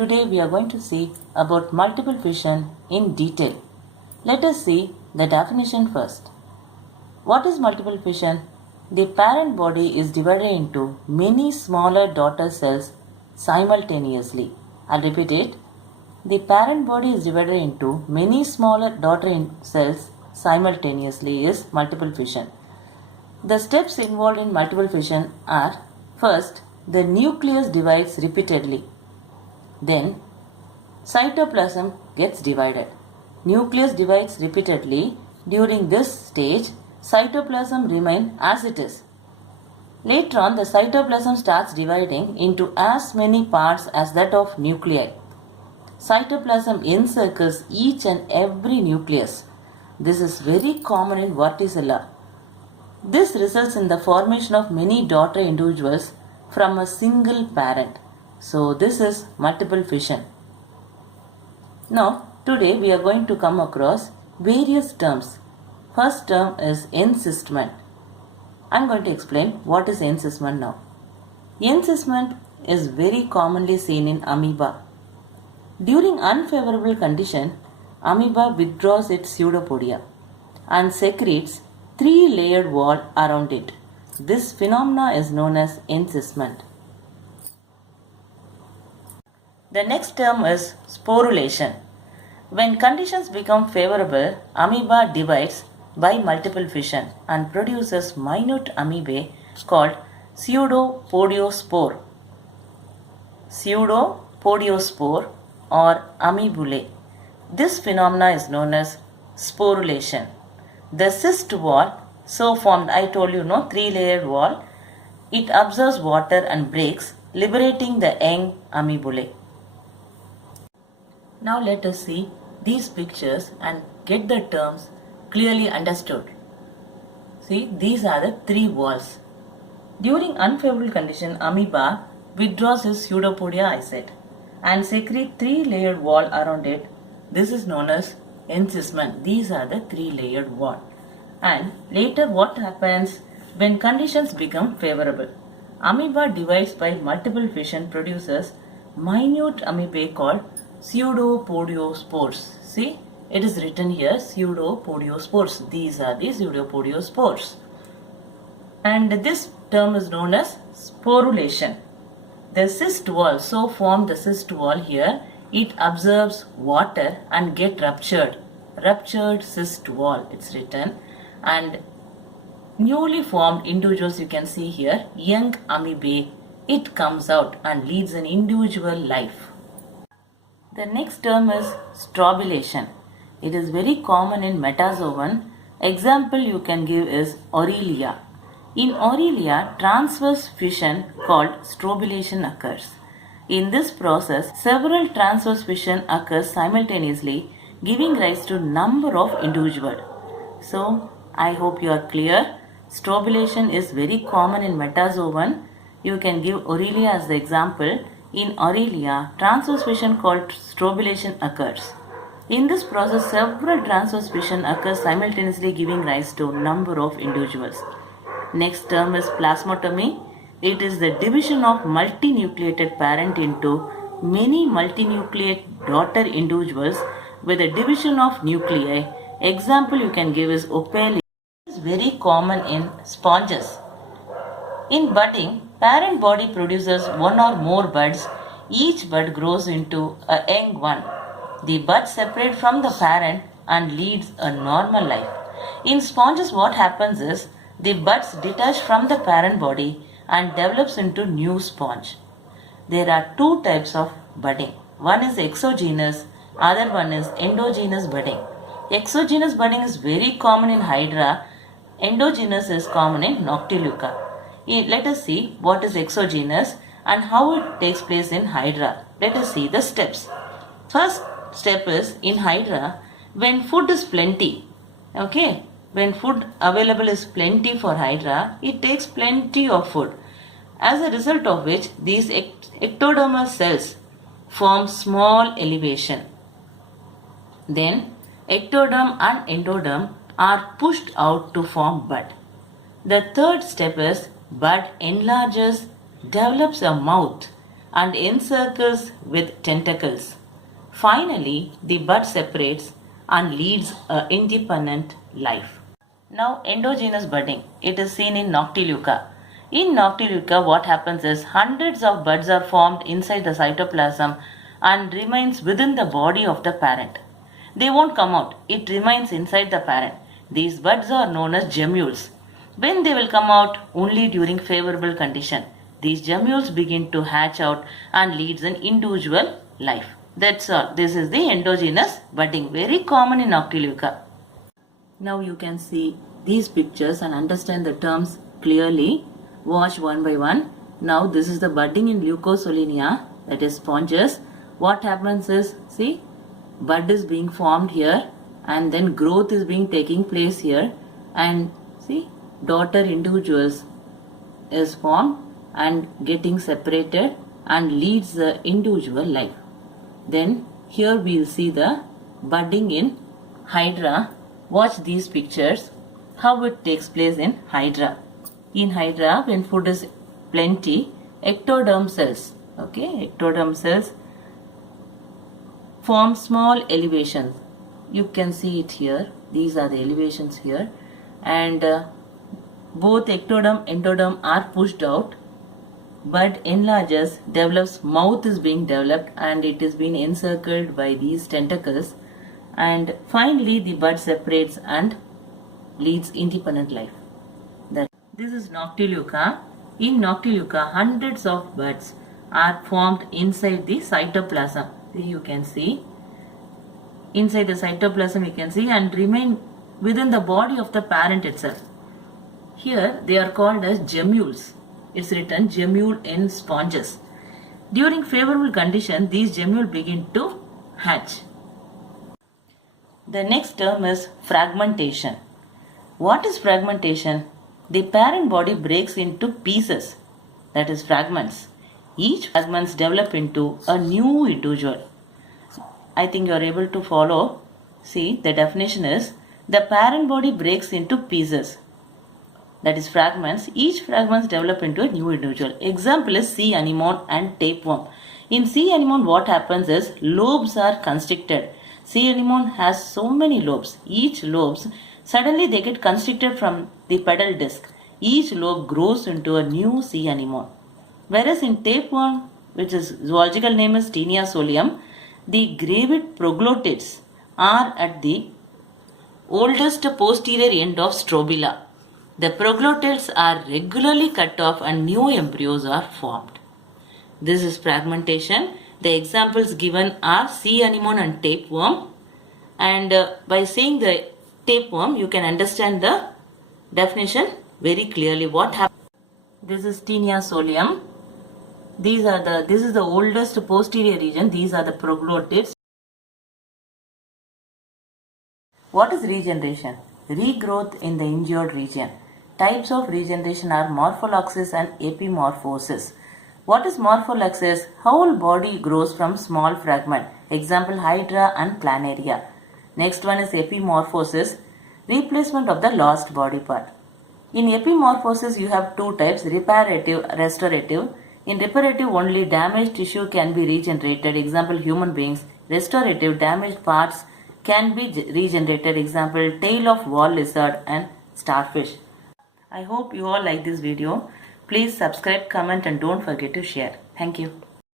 Today we are going to see about multiple fission in detail. Let us see the definition first. What is multiple fission? The parent body is divided into many smaller daughter cells simultaneously. I'll repeat it. The parent body is divided into many smaller daughter cells simultaneously is multiple fission. The steps involved in multiple fission are: first, the nucleus divides repeatedly. Then, cytoplasm gets divided. Nucleus divides repeatedly. During this stage, cytoplasm remains as it is. Later on, the cytoplasm starts dividing into as many parts as that of nuclei. Cytoplasm encircles each and every nucleus. This is very common in Verticilla. This results in the formation of many daughter individuals from a single parent. So this is multiple fission. Now today we are going to come across various terms. First term is encystment. I am going to explain what is encystment now. Encystment is very commonly seen in amoeba. During unfavorable condition, amoeba withdraws its pseudopodia and secretes three-layered wall around it. This phenomena is known as encystment. The next term is sporulation. When conditions become favorable, amoeba divides by multiple fission and produces minute amoebae called pseudopodiospore. Pseudopodiospore or amoebulae. This phenomena is known as sporulation. The cyst wall, so formed, I told you, three-layered wall, it absorbs water and breaks, liberating the young amoebulae. Now let us see these pictures and get the terms clearly understood. See, these are the three walls. During unfavorable condition, amoeba withdraws its pseudopodia, I said, and secrete three-layered wall around it. This is known as encystment. These are the three-layered wall. And later what happens when conditions become favorable? Amoeba divides by multiple fission, produces minute amoebae called pseudopodiospores. See, it is written here, pseudopodiospores. These are the pseudopodiospores. And this term is known as sporulation. The cyst wall, so formed the cyst wall here, it absorbs water and get ruptured. Ruptured cyst wall, it's written. And newly formed individuals, you can see here, young amoebae, it comes out and leads an individual life. The next term is strobulation. It is very common in metazoan. Example you can give is Aurelia. In Aurelia, transverse fission called strobulation occurs. In this process, several transverse fission occurs simultaneously, giving rise to number of individuals. So, I hope you are clear. Strobulation is very common in metazoan. You can give Aurelia as the example. In Aurelia, transverse fission called strobulation occurs. In this process, several transverse fission occurs simultaneously, giving rise to number of individuals. Next term is plasmatomy. It is the division of multinucleated parent into many multinucleate daughter individuals with a division of nuclei. Example you can give is Opalia. It is very common in sponges. In budding, parent body produces one or more buds. Each bud grows into a young one. The buds separate from the parent and leads a normal life. In sponges, what happens is the buds detach from the parent body and develops into new sponge. There are two types of budding. One is exogenous, other one is endogenous budding. Exogenous budding is very common in Hydra. Endogenous is common in Noctiluca. Let us see what is exogenous and how it takes place in Hydra. Let us see the steps. First step is in Hydra, when food is plenty. Okay, when food available is plenty for Hydra, it takes plenty of food. As a result of which, these ectodermal cells form small elevation. Then, ectoderm and endoderm are pushed out to form bud. The third step is bud enlarges, develops a mouth and encircles with tentacles. Finally, the bud separates and leads an independent life. Now, endogenous budding. It is seen in Noctiluca. In Noctiluca, what happens is hundreds of buds are formed inside the cytoplasm and remains within the body of the parent. They won't come out. It remains inside the parent. These buds are known as gemmules. When they will come out? Only during favorable condition. These gemmules begin to hatch out and leads an individual life. That's all. This is the endogenous budding, very common in Noctiluca. Now you can see these pictures and understand the terms clearly. Watch one by one. Now this is the budding in Leucosolenia, that is sponges. What happens is, see, bud is being formed here and then growth is being taking place here, and see, daughter individuals is formed and getting separated and leads the individual life. Then here we will see the budding in Hydra. Watch these pictures, how it takes place in Hydra. In Hydra, when food is plenty, ectoderm cells, ectoderm cells form small elevations. You can see it here. These are the elevations here, and both ectoderm and endoderm are pushed out. Bud enlarges, develops, mouth is being developed, and it is being encircled by these tentacles. And finally, the bud separates and leads independent life. This is Noctiluca. In Noctiluca, hundreds of buds are formed inside the cytoplasm. You can see inside the cytoplasm, you can see, and remain within the body of the parent itself. Here they are called as gemmules. It's written gemmule in sponges. During favorable condition, these gemmules begin to hatch. The next term is fragmentation. What is fragmentation? The parent body breaks into pieces, that is fragments. Each fragments develop into a new individual. I think you are able to follow. See, the definition is the parent body breaks into pieces, that is fragments. Each fragments develop into a new individual. Example is sea anemone and tapeworm. In sea anemone, what happens is lobes are constricted. Sea anemone has so many lobes. Each lobes, suddenly they get constricted from the pedal disc. Each lobe grows into a new sea anemone. Whereas in tapeworm, which is zoological name is Taenia solium, the gravid proglottids are at the oldest posterior end of strobila. The proglottids are regularly cut off and new embryos are formed. This is fragmentation. The examples given are sea anemone and tapeworm. And by saying the tapeworm, you can understand the definition very clearly. What happens? This is Taenia solium. This is the oldest posterior region. These are the proglottids. What is regeneration? Regrowth in the injured region. Types of regeneration are morpholaxis and epimorphosis. What is morpholaxis? Whole body grows from small fragment. Example, Hydra and Planaria. Next one is epimorphosis, replacement of the lost body part. In epimorphosis, you have two types, reparative, restorative. In reparative, only damaged tissue can be regenerated. Example, human beings. Restorative, damaged parts can be regenerated. Example, tail of wall lizard and starfish. I hope you all like this video. Please subscribe, comment, and don't forget to share. Thank you.